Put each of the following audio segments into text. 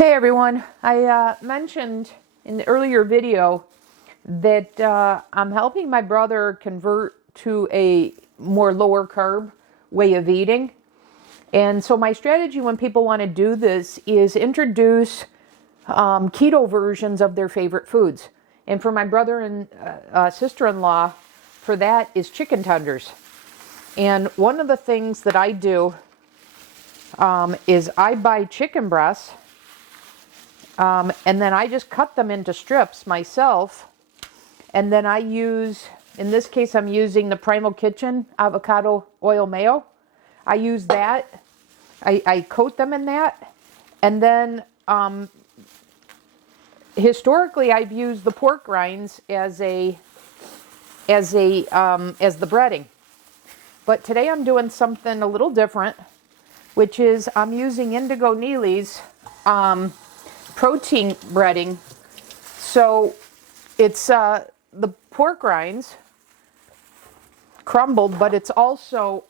Hey everyone, I mentioned in the earlier video that I'm helping my brother convert to a more lower carb way of eating. And so my strategy when people want to do this is introduce keto versions of their favorite foods. And for my brother and sister-in-law, for that is chicken tenders. And one of the things that I do is I buy chicken breasts. And then I just cut them into strips myself. And then I use, in this case, I'm using the Primal Kitchen avocado oil mayo. I use that. I coat them in that. And then historically, I've used the pork rinds as the breading. But today I'm doing something a little different, which is I'm using Indigo Nili's protein breading. So it's the pork rinds crumbled, but it's also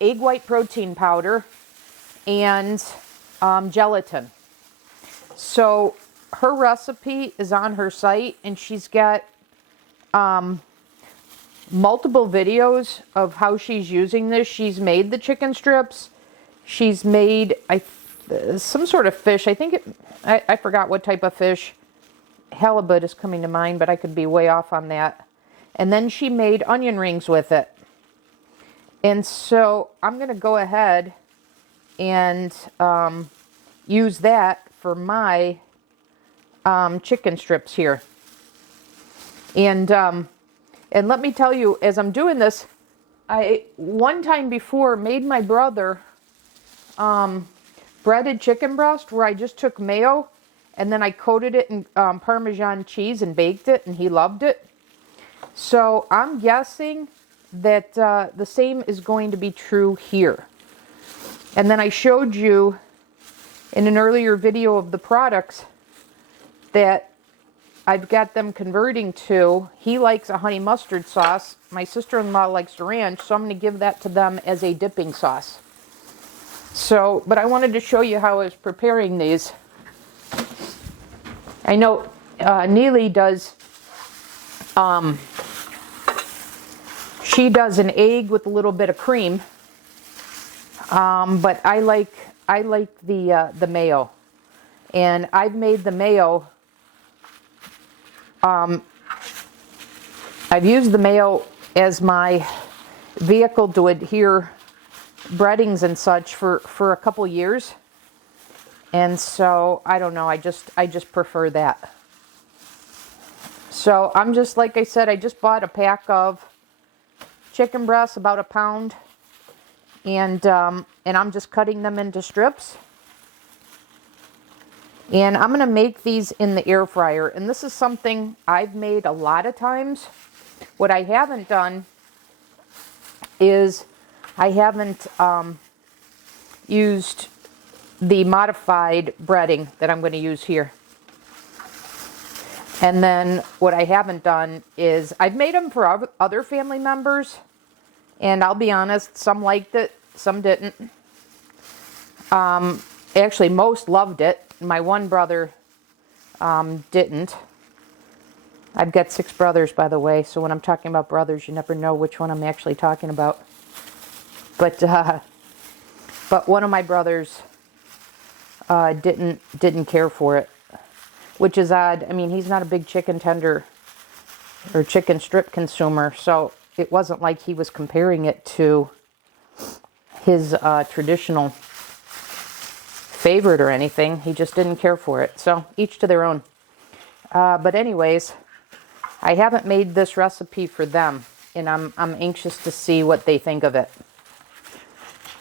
egg white protein powder and gelatin. So her recipe is on her site, and she's got multiple videos of how she's using this. She's made the chicken strips. She's made some sort of fish. I think I forgot what type of fish. Halibut is coming to mind, but I could be way off on that. And then she made onion rings with it. And so I'm going to go ahead and use that for my chicken strips here. And let me tell you, as I'm doing this, I one time before made my brother breaded chicken breast where I just took mayo and then I coated it in Parmesan cheese and baked it, and he loved it. So I'm guessing that the same is going to be true here. And then I showed you in an earlier video of the products that I've got them converting to. He likes a honey mustard sauce. My sister-in-law likes the ranch, so I'm going to give that to them as a dipping sauce. So, but I wanted to show you how I was preparing these. I know Nili does, she does an egg with a little bit of cream, but I like the mayo. And I've made the mayo, I've used the mayo as my vehicle to adhere breadings and such for a couple years, and so I don't know, I just prefer that. So I'm just, like I said, I just bought a pack of chicken breasts, about a pound, and I'm just cutting them into strips, and I'm gonna make these in the air fryer. And this is something I've made a lot of times. What I haven't done is I haven't used the modified breading that I'm going to use here. And then what I haven't done is I've made them for other family members, and I'll be honest, some liked it, some didn't. Actually, most loved it. My one brother didn't. I've got 6 brothers, by the way, so when I'm talking about brothers, you never know which one I'm actually talking about. But one of my brothers didn't care for it, which is odd. I mean, he's not a big chicken tender or chicken strip consumer, so it wasn't like he was comparing it to his traditional favorite or anything. He just didn't care for it. So each to their own. But anyways, I haven't made this recipe for them, and I'm anxious to see what they think of it.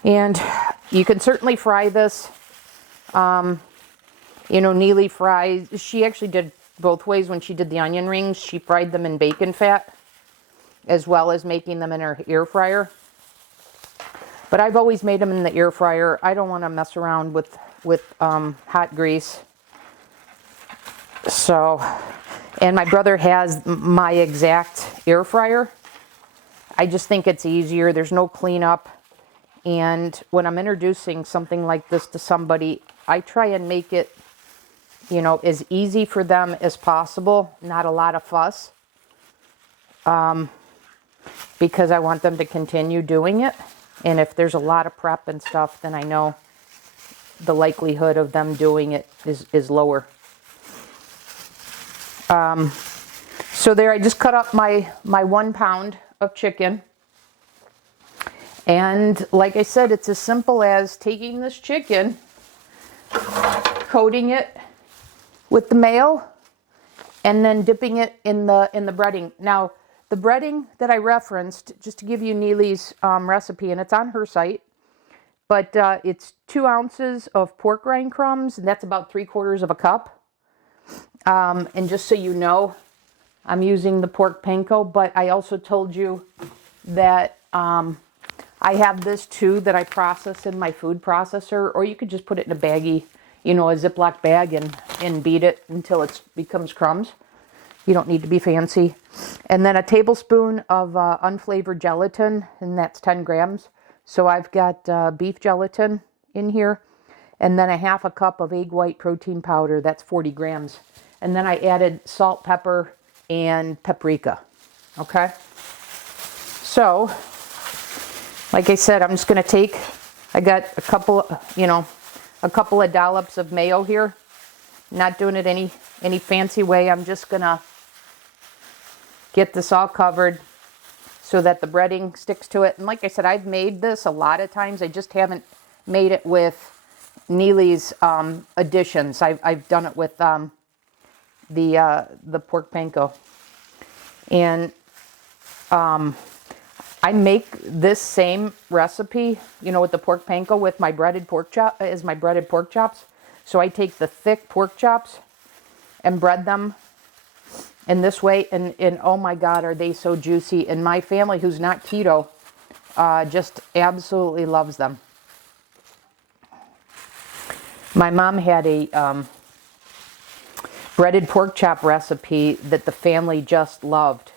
And you can certainly fry this. Nili fries. She actually did both ways when she did the onion rings. She fried them in bacon fat, as well as making them in her air fryer. But I've always made them in the air fryer. I don't want to mess around with hot grease. So, and my brother has my exact air fryer. I just think it's easier. There's no cleanup. And when I'm introducing something like this to somebody, I try and make it, you know, as easy for them as possible, not a lot of fuss, because I want them to continue doing it. And if there's a lot of prep and stuff, then I know the likelihood of them doing it is lower. So there, I just cut up my 1 pound of chicken. And like I said, it's as simple as taking this chicken, coating it with the mayo, and then dipping it in the breading. Now, the breading that I referenced, just to give you Nili's recipe, and it's on her site, but it's 2 ounces of pork rind crumbs, and that's about 3/4 of a cup. And just so you know, I'm using the pork panko, but I also told you that I have this too that I process in my food processor, or you could just put it in a baggie, you know, a Ziploc bag, and beat it until it becomes crumbs. You don't need to be fancy. And then a tablespoon of unflavored gelatin, and that's 10 grams. So I've got beef gelatin in here, and then a 1/2 cup of egg white protein powder, that's 40 grams. And then I added salt, pepper, and paprika. Okay? So, like I said, I'm just going to take, I got a couple of dollops of mayo here. Not doing it any fancy way. I'm just going to get this all covered so that the breading sticks to it. And like I said, I've made this a lot of times. I just haven't made it with Nili's additions. I've done it with the pork panko. And I make this same recipe, you know, with the pork panko with my breaded pork chops. So I take the thick pork chops and bread them in this way, and oh my God, are they so juicy. And my family, who's not keto, just absolutely loves them. My mom had a breaded pork chop recipe that the family just loved.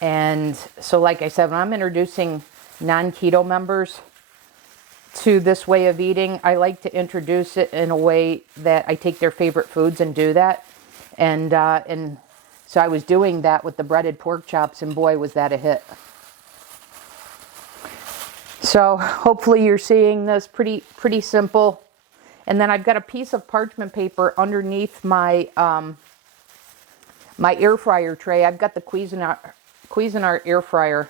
And so, like I said, when I'm introducing non-keto members to this way of eating, I like to introduce it in a way that I take their favorite foods and do that. And so I was doing that with the breaded pork chops, and boy, was that a hit. So hopefully you're seeing this pretty simple. And then I've got a piece of parchment paper underneath my my air fryer tray. I've got the Cuisinart air fryer.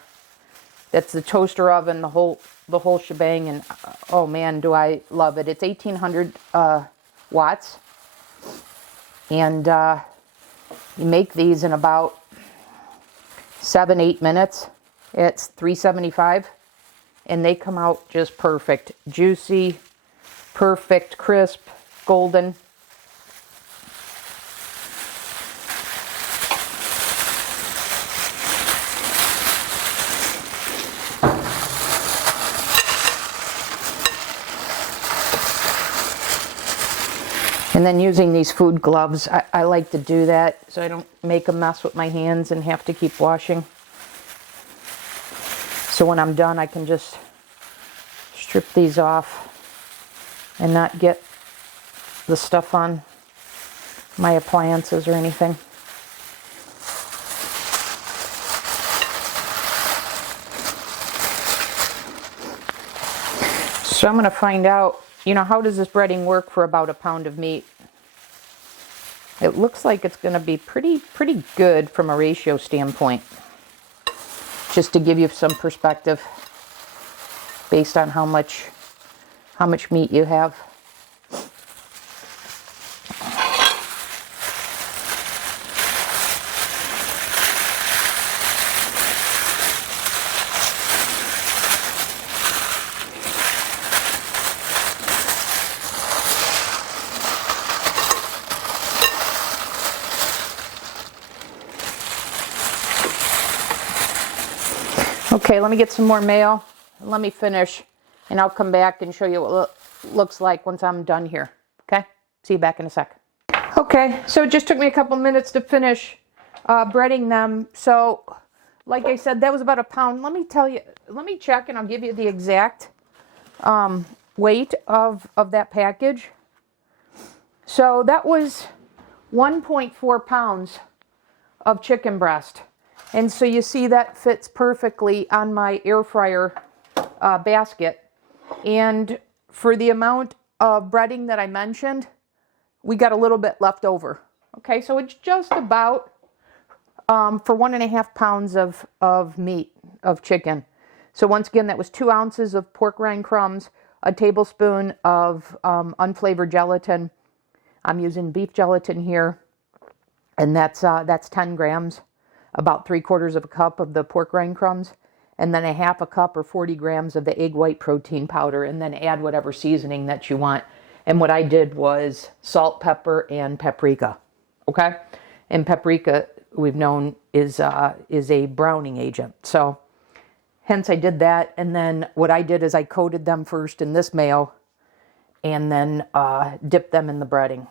That's the toaster oven, the whole shebang, and oh man, do I love it. It's 1800 watts, and you make these in about 7-8 minutes. It's $3.75, and they come out just perfect, juicy, perfect, crisp, golden. And then using these food gloves, I like to do that so I don't make a mess with my hands and have to keep washing. So when I'm done, I can just strip these off and not get the stuff on my appliances or anything. So I'm going to find out, you know, how does this breading work for about a pound of meat? It looks like it's going to be pretty good from a ratio standpoint. Just to give you some perspective based on how much meat you have. Okay, let me get some more mayo. Let me finish, and I'll come back and show you what it looks like once I'm done here. Okay? See you back in a sec. Okay, so it just took me a couple minutes to finish breading them. So, like I said, that was about a pound. Let me tell you, let me check, and I'll give you the exact weight of that package. So that was 1.4 pounds of chicken breast. And so you see that fits perfectly on my air fryer basket. And for the amount of breading that I mentioned, we got a little bit left over. Okay, so it's just about for 1.5 pounds of meat, of chicken. So once again, that was 2 ounces of pork rind crumbs, a tablespoon of unflavored gelatin. I'm using beef gelatin here, and that's 10 grams, about 3/4 of a cup of the pork rind crumbs, and then a half a cup or 40 grams of the egg white protein powder, and then add whatever seasoning that you want. And what I did was salt, pepper, and paprika. Okay, and paprika we've known is a browning agent. So hence I did that, and then what I did is I coated them first in this mayo, and then dipped them in the breading.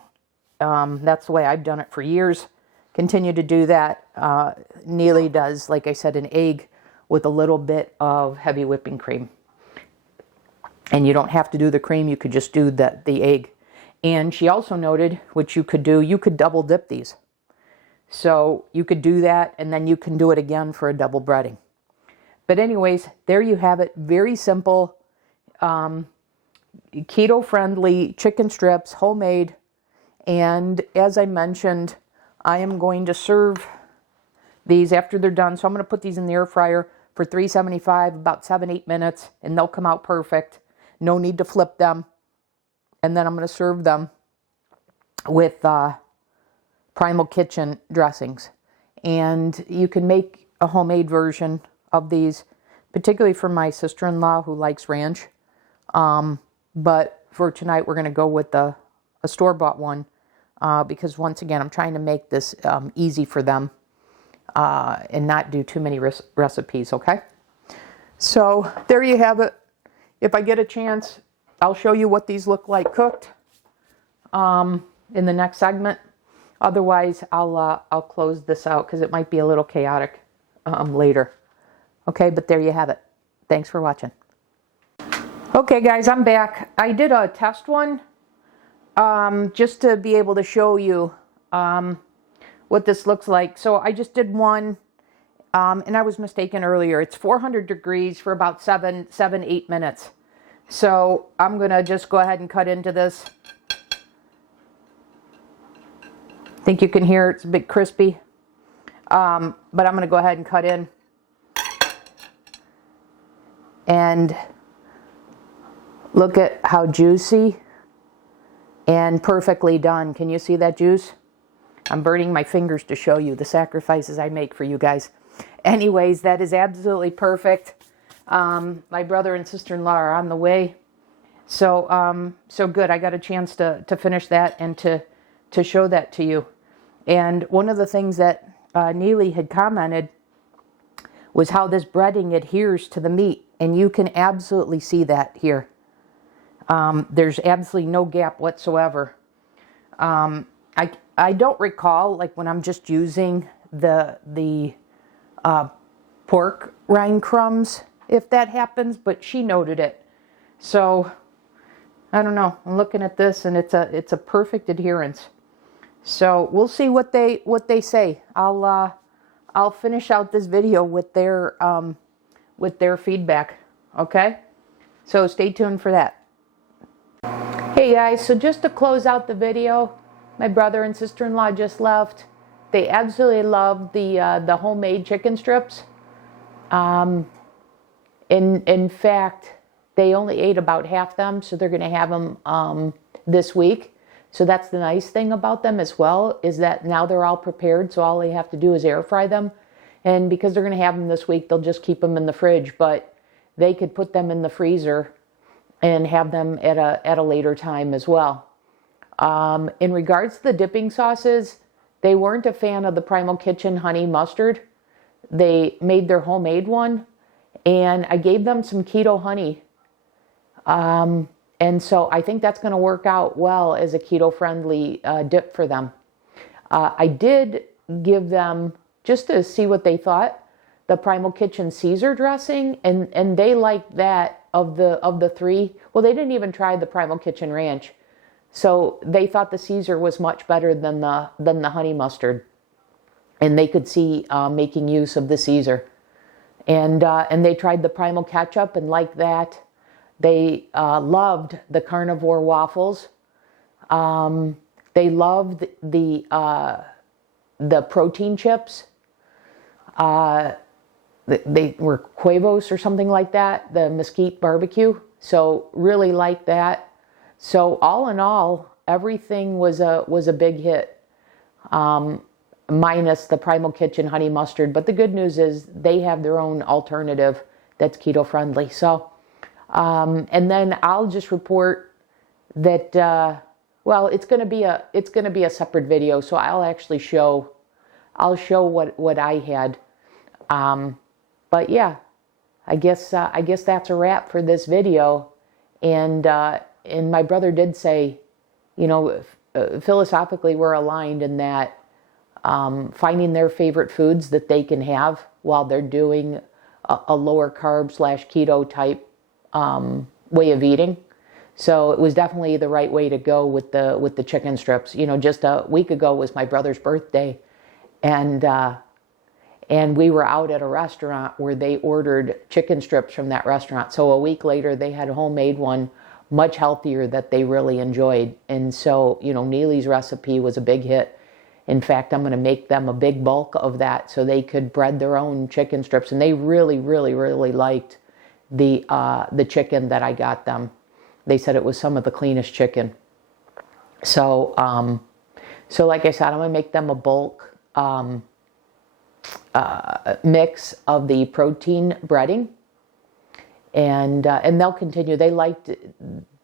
That's the way I've done it for years. Continue to do that. Nili does, like I said, an egg with a little bit of heavy whipping cream. And you don't have to do the cream, you could just do the egg. And she also noted, which you could do, you could double dip these. So you could do that, and then you can do it again for a double breading. But anyways, there you have it. Very simple, keto-friendly chicken strips, homemade. And as I mentioned, I am going to serve these after they're done. So I'm going to put these in the air fryer for 375, about 7-8 minutes, and they'll come out perfect. No need to flip them. And then I'm going to serve them with Primal Kitchen dressings. And you can make a homemade version of these, particularly for my sister-in-law who likes ranch. But for tonight, we're going to go with a store-bought one because, once again, I'm trying to make this easy for them and not do too many recipes, okay? So there you have it. If I get a chance, I'll show you what these look like cooked in the next segment. Otherwise, I'll close this out because it might be a little chaotic later. Okay, but there you have it. Thanks for watching. Okay, guys, I'm back. I did a test one just to be able to show you what this looks like. So I just did one, and I was mistaken earlier. It's 400 degrees for about 7-8 minutes. So I'm going to just go ahead and cut into this. I think you can hear it's a bit crispy. But I'm going to go ahead and cut in. And look at how juicy and perfectly done. Can you see that juice? I'm burning my fingers to show you the sacrifices I make for you guys. Anyways, that is absolutely perfect. My brother and sister-in-law are on the way. So good. I got a chance to finish that and to show that to you. And one of the things that Nili had commented was how this breading adheres to the meat. And you can absolutely see that here. There's absolutely no gap whatsoever. I don't recall, like when I'm just using the pork rind crumbs, if that happens, but she noted it. So I don't know. I'm looking at this, and it's a perfect adherence. So we'll see what they say. I'll finish out this video with their feedback. Okay, so stay tuned for that. Hey guys, so just to close out the video, my brother and sister-in-law just left. They absolutely love the homemade chicken strips. In fact, they only ate about half them, so they're going to have them this week. So that's the nice thing about them as well, is that now they're all prepared, so all they have to do is air fry them. And because they're going to have them this week, they'll just keep them in the fridge, but they could put them in the freezer and have them at a later time as well. In regards to the dipping sauces, they weren't a fan of the Primal Kitchen honey mustard. They made their homemade one, and I gave them some keto honey. And so I think that's going to work out well as a keto-friendly dip for them. I did give them, just to see what they thought, the Primal Kitchen Caesar dressing, and they liked that of the three. Well, they didn't even try the Primal Kitchen Ranch. So they thought the Caesar was much better than the honey mustard. And they could see making use of the Caesar. And they tried the Primal Ketchup and liked that. They loved the carnivore waffles. They loved the protein chips. They were Cuevos or something like that, the mesquite barbecue. So really liked that. So all in all, everything was a big hit, minus the Primal Kitchen honey mustard. But the good news is they have their own alternative that's keto friendly. So, and then I'll just report that. Well, it's going to be a separate video. So I'll show what I had. But yeah, I guess that's a wrap for this video. And my brother did say, you know, philosophically we're aligned in that finding their favorite foods that they can have while they're doing a lower carb / keto type way of eating. So it was definitely the right way to go with the chicken strips. You know, just a week ago was my brother's birthday, and we were out at a restaurant where they ordered chicken strips from that restaurant. So a week later, they had a homemade one, much healthier, that they really enjoyed. And so, you know, Nili's recipe was a big hit. In fact, I'm going to make them a big bulk of that so they could bread their own chicken strips. And they really, really, really liked the chicken that I got them. They said it was some of the cleanest chicken. So, so like I said, I'm going to make them a bulk mix of the protein breading, and they'll continue. They liked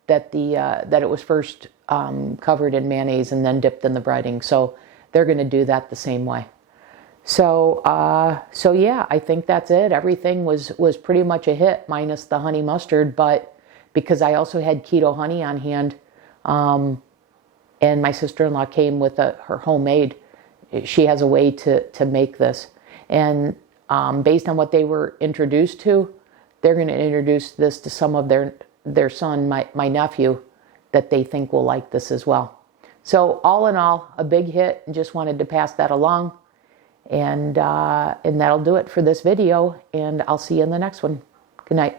that that it was first covered in mayonnaise and then dipped in the breading, so they're going to do that the same way. So so yeah, I think that's it. Everything was pretty much a hit, minus the honey mustard, but because I also had keto honey on hand, and my sister-in-law came with her homemade. She has a way to make this. And based on what they were introduced to, they're going to introduce this to some of their son, my nephew, that they think will like this as well. So all in all, a big hit, and just wanted to pass that along. And that'll do it for this video, and I'll see you in the next one. Good night.